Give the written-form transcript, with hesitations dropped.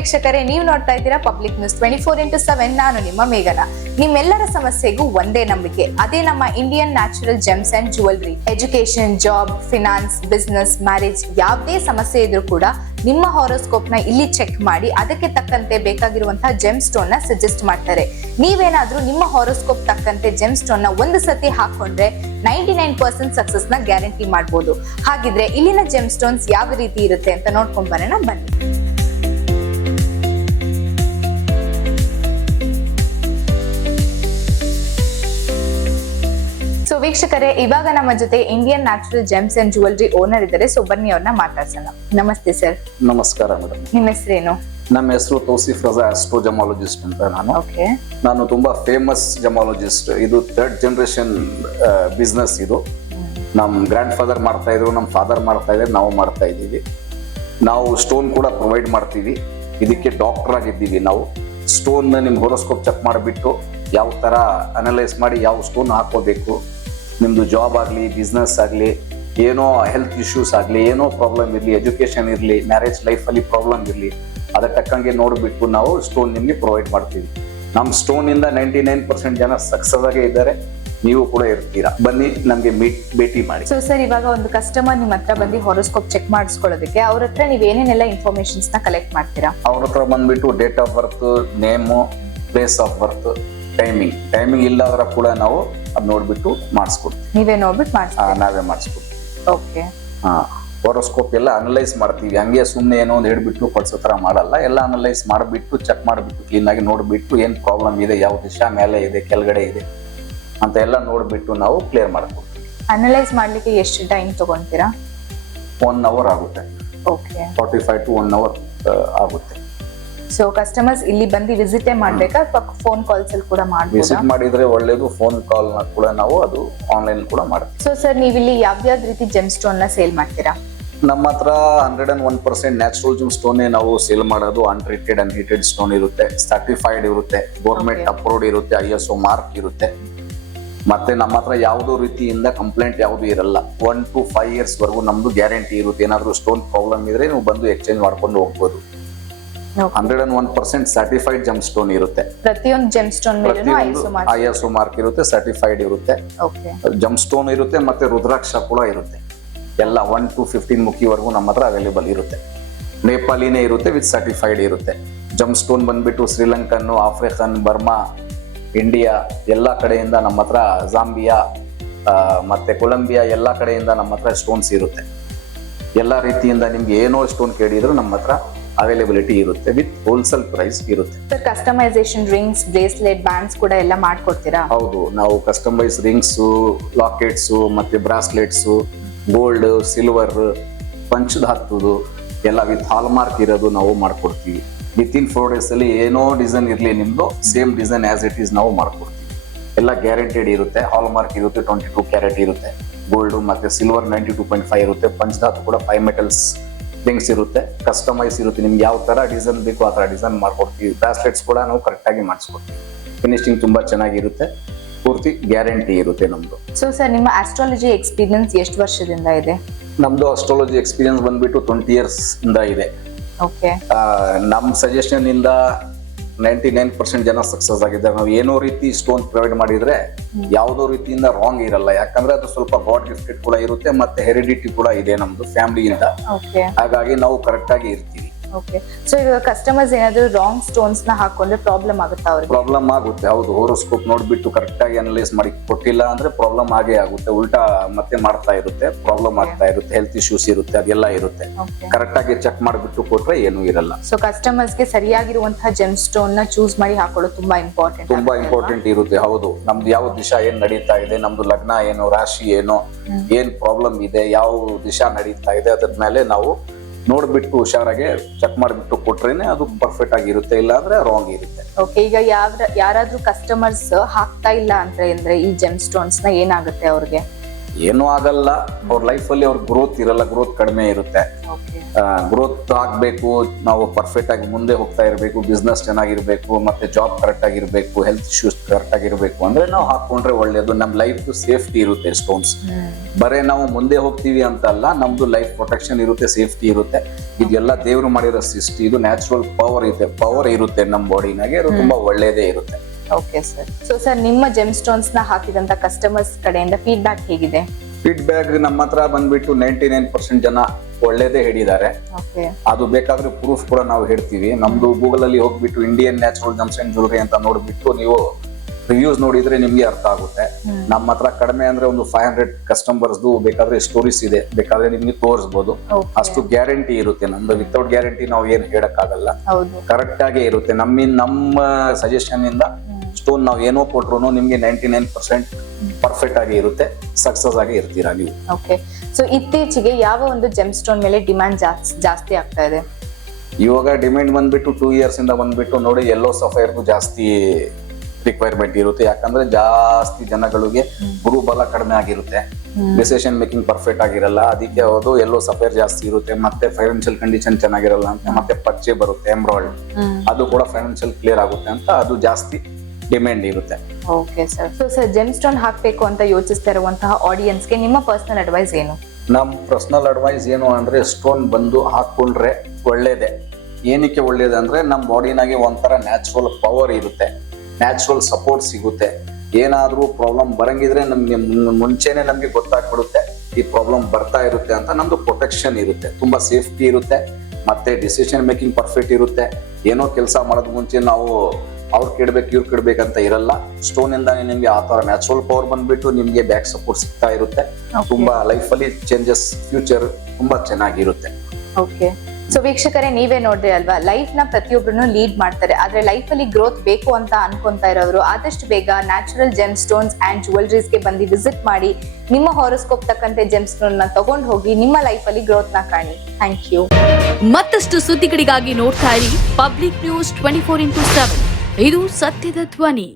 ವೀಕ್ಷಕರೇ, ನೀವು ನೋಡ್ತಾ ಇದ್ದೀರಾ ಪಬ್ಲಿಕ್ ನ್ಯೂಸ್ 24x7. ನಾನು ನಿಮ್ಮ ಮೇಘನ. ನಿಮ್ಮೆಲ್ಲರ ಸಮಸ್ಯೆಗೂ ಒಂದೇ ನಂಬಿಕೆ, ಅದೇ ನಮ್ಮ Indian natural gems and jewellery. Education, job, finance, business, marriage ಯಾವುದೇ ಸಮಸ್ಯೆ ಇದ್ರೂ ಕೂಡ ನಿಮ್ಮ ಹಾರೋಸ್ಕೋಪ್ ನ ಇಲ್ಲಿ ಚೆಕ್ ಮಾಡಿ ಅದಕ್ಕೆ ತಕ್ಕಂತೆ ಬೇಕಾಗಿರುವಂತಹ ಜೆಮ್ ಸ್ಟೋನ್ ನ ಸಜೆಸ್ಟ್ ಮಾಡ್ತಾರೆ. ನೀವೇನಾದ್ರೂ ನಿಮ್ಮ ಹಾರೋಸ್ಕೋಪ್ ತಕ್ಕಂತೆ ಜೆಮ್ ಸ್ಟೋನ್ ನ ಒಂದು ಸತಿ ಹಾಕೊಂಡ್ರೆ 99% ಸಕ್ಸಸ್ ನ ಗ್ಯಾರಂಟಿ ಮಾಡಬಹುದು. ಹಾಗಿದ್ರೆ ಇಲ್ಲಿನ ಜೆಮ್ ಸ್ಟೋನ್ಸ್ ಯಾವ ರೀತಿ ಇರುತ್ತೆ ಅಂತ ನೋಡ್ಕೊಂಡ್ ಬರೋಣ ಬನ್ನಿ. ಸೊ ವೀಕ್ಷಕರೇ, ಇವಾಗ ನಮ್ಮ ಜೊತೆ Indian natural gems and jewellery owner ಇದ್ದಾರೆ. ಸೊ ಬನ್ನಿ ಅವ್ರನ್ನ ಮಾತಾಡ್ಸೋಣ. ನಮಸ್ತೆ ಸರ್. ನಮಸ್ಕಾರ ಮೇಡಮ್. ನಿಮ್ಮ ಹೆಸರೇನು? ನಮ್ಮ ಹೆಸರು ತೌಸಿಫ್ ರಜಾ, ಆಸ್ಟ್ರೋ ಜಮಾಲಜಿಸ್ಟ್ ಅಂತ. ನಾನು ತುಂಬಾ ಫೇಮಸ್ ಜಮಾಲಜಿಸ್ಟ್. ಇದು 3rd ಜನರೇಷನ್ ಬಿಸ್ನೆಸ್. ಇದು ನಮ್ ಗ್ರ್ಯಾಂಡ್ ಫಾದರ್ ಮಾಡ್ತಾ ಇದ್ರು, ನಮ್ಮ ಫಾದರ್ ಮಾಡ್ತಾ ಇದ್ದಾರೆ, ನಾವು ಮಾಡ್ತಾ ಇದ್ದೀವಿ. ನಾವು ಸ್ಟೋನ್ ಕೂಡ ಪ್ರೊವೈಡ್ ಮಾಡ್ತೀವಿ. ಇದಕ್ಕೆ ಡಾಕ್ಟರ್ ಆಗಿದ್ದೀವಿ ನಾವು. ಸ್ಟೋನ್ ನಿಮ್ ಹೊರೋಸ್ಕೋಪ್ ಚೆಕ್ ಮಾಡಿಬಿಟ್ಟು ಯಾವ ತರ ಅನಲೈಸ್ ಮಾಡಿ ಯಾವ ಸ್ಟೋನ್ ಹಾಕೋಬೇಕು, ನಿಮ್ದು ಜಾಬ್ ಆಗಲಿ, ಬಿಸ್ನೆಸ್ ಆಗಲಿ, ಏನೋ ಹೆಲ್ತ್ ಇಶ್ಯೂಸ್ ಆಗಲಿ, ಏನೋ ಪ್ರಾಬ್ಲಮ್ ಇರಲಿ, ಎಜುಕೇಶನ್ ಇರಲಿ, ಮ್ಯಾರೇಜ್ ಲೈಫಲ್ಲಿ ಪ್ರಾಬ್ಲಮ್ ಇರಲಿ, ಅದಕ್ಕೆ ತಕ್ಕಂಗೆ ನೋಡಿಬಿಟ್ಟು ನಾವು ಸ್ಟೋನ್ ನಿಮಗೆ ಪ್ರೊವೈಡ್ ಮಾಡ್ತೀವಿ. ನಮ್ಮ ಸ್ಟೋನಿಂದ 99% ಜನ ಸಕ್ಸಸ್ ಆಗೇ ಇದ್ದಾರೆ. ನೀವು ಕೂಡ ಇರ್ತೀರಾ. ಬನ್ನಿ, ನಮಗೆ ಭೇಟಿ ಮಾಡಿ. ಸೊ ಸರ್, ಇವಾಗ ಒಂದು ಕಸ್ಟಮರ್ ನಿಮ್ಮ ಹತ್ರ ಬಂದು ಹಾರೋಸ್ಕೋಪ್ ಚೆಕ್ ಮಾಡಿಸ್ಕೊಳ್ಳೋದಕ್ಕೆ ಅವ್ರ ಹತ್ರ ನೀವು ಏನೇನೆಲ್ಲ ಇನ್ಫಾರ್ಮೇಶನ್ಸ್ ನ ಕಲೆಕ್ಟ್ ಮಾಡ್ತೀರಾ? ಅವ್ರ ಹತ್ರ ಬಂದ್ಬಿಟ್ಟು date of birth, name, place of birth, timing ಇಲ್ಲಾದ್ರೆ ಕೂಡ ನಾವು ಅದ್ ನೋಡ್ಬಿಟ್ಟು ಮಾಡಿಸ್ಕೊಡ್ತೀವಿ. ನೀವೇ ನೋಡ್ಬಿಟ್ಟು ನಾವೇ ಮಾಡಿಸ್ಕೊಡ್ತೀವಿ. ಓಕೆ. ಹೊರೋಸ್ಕೋಪ್ ಎಲ್ಲ ಅನಲೈಸ್ ಮಾಡ್ತೀವಿ. ಹಂಗೆ ಸುಮ್ಮನೆ ಏನೋ ಒಂದು ಹೇಳ್ಬಿಟ್ಟು ಪಡಿಸೋ ತರ ಮಾಡಲ್ಲ. ಎಲ್ಲ ಅನಲೈಸ್ ಮಾಡಿಬಿಟ್ಟು ಚೆಕ್ ಮಾಡಿಬಿಟ್ಟು ಕ್ಲೀನ್ ಆಗಿ ನೋಡ್ಬಿಟ್ಟು ಏನ್ ಪ್ರಾಬ್ಲಮ್ ಇದೆ, ಯಾವ ದಿಶಾ ಮೇಲೆ ಇದೆ, ಕೆಳಗಡೆ ಇದೆ ಅಂತ ಎಲ್ಲ ನೋಡ್ಬಿಟ್ಟು ನಾವು ಕ್ಲಿಯರ್ ಮಾಡ್ಕೊಡ್ತೀವಿ. ಅನಲೈಸ್ ಮಾಡ್ಲಿಕ್ಕೆ ಎಷ್ಟು ಟೈಮ್ ತಗೊಂತೀರಾ? 1 hour ಆಗುತ್ತೆ. ಓಕೆ. 45 to 1 hour ಆಗುತ್ತೆ. ಸೊ ಕಸ್ಟಮರ್ಸ್ ಇಲ್ಲಿ ಬಂದು ವಿಸಿಟ್ ಮಾಡ್ಬೇಕಾ ಅಥವಾ ಫೋನ್ ಕಾಲ್ಸ್ ಅಲ್ಲಿ ಕೂಡ ಮಾಡ್ಬೋದಾ? ವಿಸಿಟ್ ಮಾಡಿದ್ರೆ ಒಳ್ಳೇದು. ಫೋನ್ ಕಾಲ್ ಕೂಡ ನಾವು ಅದು ಆನ್ಲೈನ್ ಕೂಡ ಮಾಡ್ತೀವಿ. ಸೊ ಸರ್, ನೀವು ಇಲ್ಲಿ ಯಾವ್ಯಾವ್ದು ರೀತಿ ಜೆಮ್ ಸ್ಟೋನ್ ನ ಸೇಲ್ ಮಾಡ್ತೀರಾ? ನಮ್ಮ ಹತ್ರ 101% ನ್ಯಾಚುರಲ್ ಜೆಮ್ ಸ್ಟೋನ್ ನಾವು ಸೇಲ್ ಮಾಡೋದು. ಅನ್ಟ್ರೀಟೆಡ್, ಅನ್ಹೀಟೆಡ್ ಸ್ಟೋನ್ ಇರುತ್ತೆ, ಸರ್ಟಿಫೈಡ್ ಇರುತ್ತೆ, ಗೌರ್ಮೆಂಟ್ ಅಪ್ರೂವ್ಡ್ ಇರುತ್ತೆ, ISO ಮಾರ್ಕ್ ಇರುತ್ತೆ. ಮತ್ತೆ ನಮ್ಮ ಹತ್ರ ಯಾವುದೋ ರೀತಿಯಿಂದ ಕಂಪ್ಲೇಂಟ್ ಯಾವುದು ಇರಲ್ಲ. 1 to 5 years ವರೆಗೂ ನಮ್ದು ಗ್ಯಾರಂಟಿ ಇರುತ್ತೆ. ಏನಾದ್ರು ಸ್ಟೋನ್ ಪ್ರಾಬ್ಲಮ್ ಇದ್ರೆ ನೀವು ಬಂದು ಎಕ್ಸ್ಚೇಂಜ್ ಮಾಡ್ಕೊಂಡು ಹೋಗ್ಬೋದು. 101% ಸರ್ಟಿಫೈಡ್ ಜೆಮ್ ಸ್ಟೋನ್ ಇರುತ್ತೆ. ಪ್ರತಿಯೊಂದು ಜೆಮ್ ಸ್ಟೋನ್ ಮೇಲೂ ISO ಮಾರ್ಕ್ ಇರುತ್ತೆ, ಸರ್ಟಿಫೈಡ್ ಇರುತ್ತೆ, ಜೆಮ್ ಸ್ಟೋನ್ ಇರುತ್ತೆ, ಮತ್ತೆ ರುದ್ರಾಕ್ಷ ಕೂಡ ಇರುತ್ತೆ. ಎಲ್ಲ 1 to 15 ಮುಖಿವರೆಗೂ ನಮ್ಮ ಹತ್ರ ಅವೈಲೇಬಲ್ ಇರುತ್ತೆ. ನೇಪಾಳಿನೇ ಇರುತ್ತೆ, ವಿತ್ ಸರ್ಟಿಫೈಡ್ ಇರುತ್ತೆ. ಜೆಮ್ ಸ್ಟೋನ್ ಬಂದ್ಬಿಟ್ಟು ಶ್ರೀಲಂಕನ್, ಆಫ್ರಿಕನ್, ಬರ್ಮಾ, ಇಂಡಿಯಾ ಎಲ್ಲ ಕಡೆಯಿಂದ ನಮ್ಮ ಹತ್ರ, ಜಾಂಬಿಯಾ ಮತ್ತೆ ಕೊಲಂಬಿಯಾ ಎಲ್ಲ ಕಡೆಯಿಂದ ನಮ್ಮ ಹತ್ರ ಸ್ಟೋನ್ಸ್ ಇರುತ್ತೆ. ಎಲ್ಲ ರೀತಿಯಿಂದ ನಿಮ್ಗೆ ಏನೋ ಸ್ಟೋನ್ ಕೇಳಿದ್ರು ನಮ್ಮ ಹತ್ರ ಅವೈಲೇಬಿಲಿಟಿ ಇರುತ್ತೆ. ವಿತ್ ಹೋಲ್ಸೇಲ್ ಪ್ರೈಸ್ ಇರುತ್ತೆ. ಕಸ್ಟಮೈಸೇಷನ್ ರಿಂಗ್ಸ್, ಬ್ರೇಸ್ಲೆಟ್, ಬ್ಯಾಂಡ್ಸ್ ಕೂಡ ಎಲ್ಲ ಮಾಡ್ಕೊಡ್ತೀರಾ? ಹೌದು, ನಾವು ಕಸ್ಟಮೈಸ್ ರಿಂಗ್ಸ್, ಲಾಕೆಟ್ಸ್, ಮತ್ತೆ ಬ್ರಾಸ್ಲೆಟ್ಸ್, ಗೋಲ್ಡ್, ಸಿಲ್ವರ್, ಪಂಚಧಾತುದು ಎಲ್ಲ ವಿತ್ ಹಾಲ್ ಮಾರ್ಕ್ ಇರೋದು ನಾವು ಮಾಡ್ಕೊಡ್ತೀವಿ. ವಿತಿನ್ 4 days ಅಲ್ಲಿ ಏನೋ ಡಿಸೈನ್ ಇರಲಿ ನಿಮ್ದು, same design as it is ನಾವು ಮಾಡ್ಕೊಡ್ತೀವಿ. ಎಲ್ಲ ಗ್ಯಾರಂಟೆಡ್ ಇರುತ್ತೆ. ಹಾಲ್ ಮಾರ್ಕ್ ಇರುತ್ತೆ, 22 ಕ್ಯಾರೆಟ್ ಇರುತ್ತೆ. ಗೋಲ್ಡ್ ಮತ್ತೆ ಸಿಲ್ವರ್ 92.5 ಇರುತ್ತೆ. ಪಂಚಧಾತು ಕೂಡ 5 metals ಥಿಂಗ್ಸ್ ಇರುತ್ತೆ. ಕಸ್ಟಮೈಸ್ ಇರುತ್ತೆ. ನಿಮ್ಗೆ ಯಾವ ತರ ಡಿಸೈನ್ ಬೇಕು ಆ ತರ ಡಿಸೈನ್ ಮಾಡ್ಕೊಡ್ತೀವಿ. ಬ್ರಾಸ್ಲೆಟ್ಸ್ ಕೂಡ ನಾವು ಕರೆಕ್ಟ್ ಆಗಿ ಮಾಡಿಸ್ಕೊಡ್ತೀವಿ. ಫಿನಿಶಿಂಗ್ ತುಂಬಾ ಚೆನ್ನಾಗಿರುತ್ತೆ. ಪೂರ್ತಿ ಗ್ಯಾರಂಟಿ ಇರುತ್ತೆ ನಮ್ದು. ಸೊ ಸರ್, ನಿಮ್ಮ ಆಸ್ಟ್ರಾಲಜಿ ಎಕ್ಸ್ಪೀರಿಯನ್ಸ್ ಎಷ್ಟು ವರ್ಷದಿಂದ ಇದೆ? ನಮ್ದು ಆಸ್ಟ್ರಾಲಜಿ ಎಕ್ಸ್ಪೀರಿಯನ್ಸ್ ಬಂದ್ಬಿಟ್ಟು 20 years ಇಂದ ಇದೆ. ಓಕೆ. ನಮ್ ಸಜೆಷನ್ ಇಂದ 99% ಜನ ಸಕ್ಸಸ್ ಆಗಿದ್ದಾರೆ. ನಾವು ಏನೋ ರೀತಿ ಸ್ಟೋನ್ ಪ್ರೊವೈಡ್ ಮಾಡಿದ್ರೆ ಯಾವುದೋ ರೀತಿಯಿಂದ ರಾಂಗ್ ಇರಲ್ಲ. ಯಾಕಂದ್ರೆ ಅದು ಸ್ವಲ್ಪ ಗಾಡ್ ಗಿಫ್ಟೆಡ್ ಕೂಡ ಇರುತ್ತೆ, ಮತ್ತೆ ಹೆರಿಡಿಟಿ ಕೂಡ ಇದೆ ನಮ್ದು ಫ್ಯಾಮಿಲಿಯಿಂದ. ಹಾಗಾಗಿ ನಾವು ಕರೆಕ್ಟ್ ಆಗಿ ಇರ್ತೀವಿ. ಓಕೆ. ಸೊ ಇವಾಗ ಕಸ್ಟಮರ್ಸ್ ಏನಾದ್ರು ರಾಂಗ್ ಸ್ಟೋನ್ಸ್ ನ ಹಾಕೊಂಡ್ರೆ ಪ್ರಾಬ್ಲಮ್ ಆಗುತ್ತಾ ಅವ್ರಿಗೆ? ಪ್ರಾಬ್ಲಮ್ ಆಗುತ್ತೆ. ಹೌದು, ಹೋರೋಸ್ಕೋಪ್ ನೋಡ್ಬಿಟ್ಟು ಕರೆಕ್ಟ್ ಆಗಿ ಅನಲೈಸ್ ಮಾಡಿ ಕೊಟ್ಟಿಲ್ಲ ಅಂದ್ರೆ ಪ್ರಾಬ್ಲಮ್ ಆಗೇ ಆಗುತ್ತೆ. ಉಲ್ಟಾ ಮತ್ತೆ ಮಾಡ್ತಾ ಇರುತ್ತೆ, ಪ್ರಾಬ್ಲಮ್ ಆಗ್ತಾ ಇರುತ್ತೆ, ಹೆಲ್ತ್ ಇಶ್ಯೂಸ್ ಇರುತ್ತೆ, ಅದೆಲ್ಲ ಇರುತ್ತೆ. ಕರೆಕ್ಟ್ ಆಗಿ ಚೆಕ್ ಮಾಡಿಬಿಟ್ಟು ಕೊಟ್ರೆ ಏನೂ ಇರಲ್ಲ. ಸೊ ಕಸ್ಟಮರ್ಸ್ ಗೆ ಸರಿಯಾಗಿರುವಂತಹ ಜೆಮ್ ಸ್ಟೋನ್ ನ ಚೂಸ್ ಮಾಡಿ ಹಾಕೊಳ್ಳೋದು ತುಂಬಾ ಇಂಪಾರ್ಟೆಂಟ್ ಇರುತ್ತೆ. ಹೌದು, ನಮ್ದು ಯಾವ ದಿಶಾ ಏನ್ ನಡೀತಾ ಇದೆ, ನಮ್ದು ಲಗ್ನ ಏನು, ರಾಶಿ ಏನು, ಏನ್ ಪ್ರಾಬ್ಲಮ್ ಇದೆ, ಯಾವ ದಿಶಾ ನಡೀತಾ ಇದೆ, ಅದ್ರ ಮೇಲೆ ನಾವು ನೋಡ್ಬಿಟ್ಟು ಹುಷಾರಾಗಿ ಚೆಕ್ ಮಾಡಿಬಿಟ್ಟು ಕೊಟ್ರೇನೆ ಅದು ಪರ್ಫೆಕ್ಟ್ ಆಗಿರುತ್ತೆ. ಇಲ್ಲ ಅಂದ್ರೆ ರಾಂಗ್ ಇರುತ್ತೆ. ಓಕೆ. ಈಗ ಯಾರಾದ್ರೂ ಕಸ್ಟಮರ್ಸ್ ಹಾಕ್ತಾ ಇಲ್ಲ ಅಂತ ಅಂದ್ರೆ ಈ ಜೆಮ್ ಸ್ಟೋನ್ಸ್ ನ ಏನಾಗುತ್ತೆ ಅವ್ರಿಗೆ? ಏನೂ ಆಗಲ್ಲ. ಅವ್ರ ಲೈಫಲ್ಲಿ ಅವ್ರ ಗ್ರೋತ್ ಇರಲ್ಲ, ಗ್ರೋತ್ ಕಡಿಮೆ ಇರುತ್ತೆ. ಗ್ರೋತ್ ಆಗ್ಬೇಕು, ನಾವು ಪರ್ಫೆಕ್ಟ್ ಆಗಿ ಮುಂದೆ ಹೋಗ್ತಾ ಇರಬೇಕು, ಬಿಸ್ನೆಸ್ ಚೆನ್ನಾಗಿರ್ಬೇಕು, ಮತ್ತೆ ಜಾಬ್ ಕರೆಕ್ಟ್ ಆಗಿರ್ಬೇಕು, ಹೆಲ್ತ್ ಇಶ್ಯೂಸ್ ಕರೆಕ್ಟ್ ಆಗಿರ್ಬೇಕು ಅಂದ್ರೆ ನಾವು ಹಾಕೊಂಡ್ರೆ ಒಳ್ಳೇದು. ನಮ್ ಲೈಫ್ ಸೇಫ್ಟಿ ಇರುತ್ತೆ ಸ್ಟೋನ್ಸ್. ಬರೇ ನಾವು ಮುಂದೆ ಹೋಗ್ತೀವಿ ಅಂತ ಅಲ್ಲ, ನಮ್ದು ಲೈಫ್ ಪ್ರೊಟೆಕ್ಷನ್ ಇರುತ್ತೆ, ಸೇಫ್ಟಿ ಇರುತ್ತೆ. ಇದೆಲ್ಲ ದೇವ್ರು ಮಾಡಿರೋ ಸೃಷ್ಟಿ, ಇದು ನ್ಯಾಚುರಲ್ ಪವರ್ ಇರುತ್ತೆ ನಮ್ಮ ಬಾಡಿನಾಗೆ, ಅದು ತುಂಬಾ ಒಳ್ಳೇದೇ ಇರುತ್ತೆ. Okay sir. ಸೊ ಸರ್, ನಿಮ್ಮ ಜೆಮ್ ಸ್ಟೋನ್ಸ್ ನ ಹಾಕಿದಂತ ಕಸ್ಟಮರ್ಸ್ ಕಡೆಯಿಂದ ಫೀಡ್ಬ್ಯಾಕ್ ಹೇಗಿದೆ? ಫೀಡ್ಬ್ಯಾಕ್ ನಮ್ಮ ಹತ್ರ ಬಂದ್ಬಿಟ್ಟು 99% ಜನ ಒಳ್ಳೇದೇ ಹೇಳಿದ್ದಾರೆ. ಅದು ಬೇಕಾದ್ರೆ ಪ್ರೂಫ್ ಕೂಡ ನಾವು ಹೇಳ್ತೀವಿ. ನಮ್ದು ಗೂಗಲ್ ಅಲ್ಲಿ ಹೋಗ್ಬಿಟ್ಟು Indian natural gems and jewellery ಅಂತ ನೋಡ್ಬಿಟ್ಟು ನೀವು ರಿವ್ಯೂಸ್ ನೋಡಿದ್ರೆ ನಿಮ್ಗೆ ಅರ್ಥ ಆಗುತ್ತೆ. ನಮ್ಮ ಹತ್ರ ಕಡಿಮೆ ಅಂದ್ರೆ ಒಂದು 500 ಕಸ್ಟಮರ್ಸ್ ಬೇಕಾದ್ರೆ ಸ್ಟೋರೀಸ್ ಇದೆ, ಬೇಕಾದ್ರೆ ನಿಮ್ಗೆ ತೋರಿಸಬಹುದು. ಅಷ್ಟು ಗ್ಯಾರಂಟಿ ಇರುತ್ತೆ ನಮ್ದು. ವಿತೌಟ್ ಗ್ಯಾರಂಟಿ ನಾವು ಏನ್ ಹೇಳಕ್ಕಾಗಲ್ಲ, ಕರೆಕ್ಟ್ ಆಗೇ ಇರುತ್ತೆ. ನಮ್ಮ ಸಜೆಷನ್ ಇಂದ ಸ್ಟೋನ್ ನಾವು ಏನೋ ಕೊಟ್ರು ನಿಮ್ಗೆ 99% ಪರ್ಫೆಕ್ಟ್ ಆಗಿ ಇರುತ್ತೆ, ಸಕ್ಸಸ್ ಆಗಿ ಇರ್ತೀರಾ ನೀವು. ಓಕೆ. ಸೊ ಇತ್ತೀಚೆಗೆ ಯಾವ ಒಂದು ಜೆಮ್ ಸ್ಟೋನ್ ಮೇಲೆ ಡಿಮ್ಯಾಂಡ್ ಜಾಸ್ತಿ ಆಗ್ತಾ ಇದೆ? ಇವಾಗ ಡಿಮ್ಯಾಂಡ್ ಬಂದ್ಬಿಟ್ಟು 2 years ಇಂದ ಬಂದ್ಬಿಟ್ಟು ನೋಡಿ ಯೆಲ್ಲೋ ಸಫೈರ್ದು ಜಾಸ್ತಿ ರಿಕ್ವೈರ್ಮೆಂಟ್ ಇರುತ್ತೆ. ಯಾಕಂದ್ರೆ ಜಾಸ್ತಿ ಜನಗಳಿಗೆ ಗುರುಬಲ ಕಡಿಮೆ ಆಗಿರುತ್ತೆ, ಡಿಸಿಷನ್ ಮೇಕಿಂಗ್ ಪರ್ಫೆಕ್ಟ್ ಆಗಿರಲ್ಲ. ಅದಕ್ಕೆ ಅದು ಯೆಲ್ಲೋ ಸಫೈರ್ ಜಾಸ್ತಿ ಇರುತ್ತೆ. ಮತ್ತೆ ಫೈನಾನ್ಷಿಯಲ್ ಕಂಡೀಷನ್ ಚೆನ್ನಾಗಿರಲ್ಲ ಅಂತ ಮತ್ತೆ ಪರ್ಚೆ ಬರುತ್ತೆ ಎಮ್ರಾಯ್ಡ್, ಅದು ಕೂಡ ಫೈನಾನ್ಷಿಯಲ್ ಕ್ಲಿಯರ್ ಆಗುತ್ತೆ ಅಂತ ಅದು ಜಾಸ್ತಿ ಡಿಮ್ಯಾಂಡ್ ಇರುತ್ತೆ. Okay sir. So sir, GeM stone ಹಾಕ್ಬೇಕು ಅಂತ ಯೋಚಿಸ್ತಾ ಇರುವಂತಹ ಆಡಿಯನ್ಸ್ಗೆ ನಿಮ್ಮ ಪರ್ಸನಲ್ ಅಡ್ವೈಸ್ ಏನು? ನಮ್ಮ ಪರ್ಸನಲ್ ಅಡ್ವೈಸ್ ಏನು ಅಂದ್ರೆ, ಸ್ಟೋನ್ ಬಂದು ಹಾಕೊಂಡ್ರೆ ಒಳ್ಳೇದೆ. ಏನಕ್ಕೆ ಒಳ್ಳೇದೆ ಅಂದ್ರೆ ನಮ್ಮ ಬಾಡಿನಾಗೆ ಒಂಥರ ನ್ಯಾಚುರಲ್ ಪವರ್ ಇರುತ್ತೆ, ನ್ಯಾಚುರಲ್ ಸಪೋರ್ಟ್ ಸಿಗುತ್ತೆ. ಏನಾದ್ರೂ ಪ್ರಾಬ್ಲಮ್ ಬರಂಗಿದ್ರೆ ನಮ್ಗೆ ಮುಂಚೆನೆ ನಮ್ಗೆ ಗೊತ್ತಾಗ್ಬಿಡುತ್ತೆ ಈ ಪ್ರಾಬ್ಲಮ್ ಬರ್ತಾ ಇರುತ್ತೆ ಅಂತ. ನಮ್ದು ಪ್ರೊಟೆಕ್ಷನ್ ಇರುತ್ತೆ, ತುಂಬಾ ಸೇಫ್ಟಿ ಇರುತ್ತೆ, ಮತ್ತೆ ಡಿಸಿಷನ್ ಮೇಕಿಂಗ್ ಪರ್ಫೆಕ್ಟ್ ಇರುತ್ತೆ. ಏನೋ ಕೆಲಸ ಮಾಡೋದ್ ಮುಂಚೆ ನಾವು ಅವ್ರು ಕೆಡ್ಬೇಕು ಇವ್ರು ಕೆಡ್ಬೇಕಂತ ಇರಲ್ಲ. ಸ್ಟೋನ್ ಇಂದಾನೆ ನಿಮ್ಗೆ ಆ ತರ ನ್ಯಾಚುರಲ್ ಪವರ್ ಬಂದ್ಬಿಟ್ಟು ನಿಮ್ಗೆ ಬ್ಯಾಕ್ ಸಪೋರ್ಟ್ ಸಿಗ್ತಾ ಇರುತ್ತೆ. ತುಂಬಾ ಲೈಫ್ ಅಲ್ಲಿ ಚೇಂಜಸ್, ಫ್ಯೂಚರ್ ತುಂಬಾ ಚೆನ್ನಾಗಿರುತ್ತೆ. ಓಕೆ. ಸೊ ವೀಕ್ಷಕರೇ, ನೀವೇ ನೋಡ್ರಿ ಅಲ್ವಾ, ಲೈಫ್ ನ ಪ್ರತಿಯೊಬ್ಬರನ್ನು ಲೀಡ್ ಮಾಡ್ತಾರೆ. ಆದ್ರೆ ಲೈಫ್ ಅಲ್ಲಿ ಗ್ರೋತ್ ಬೇಕು ಅಂತ ಅನ್ಕೊಂತಾ ಇರೋರು ಆದಷ್ಟು ಬೇಗ natural GeM stones and jewelleries ಗೆ ಬಂದು ವಿಸಿಟ್ ಮಾಡಿ, ನಿಮ್ಮ ಹಾರೋಸ್ಕೋಪ್ ತಕ್ಕಂತೆ ಜೆಮ್ ಸ್ಟೋನ್ ನ ತಗೊಂಡು ಹೋಗಿ ನಿಮ್ಮ ಲೈಫ್ ಅಲ್ಲಿ ಗ್ರೋತ್ ನ ಕಾಣಿ. Thank you. ಮತ್ತಷ್ಟು ಸುದ್ದಿಗಳಿಗಾಗಿ ನೋಡ್ತಾ ಇರಿ ಪಬ್ಲಿಕ್ ನ್ಯೂಸ್ 24x7. ಇದು ಸತ್ಯದ ಧ್ವನಿ.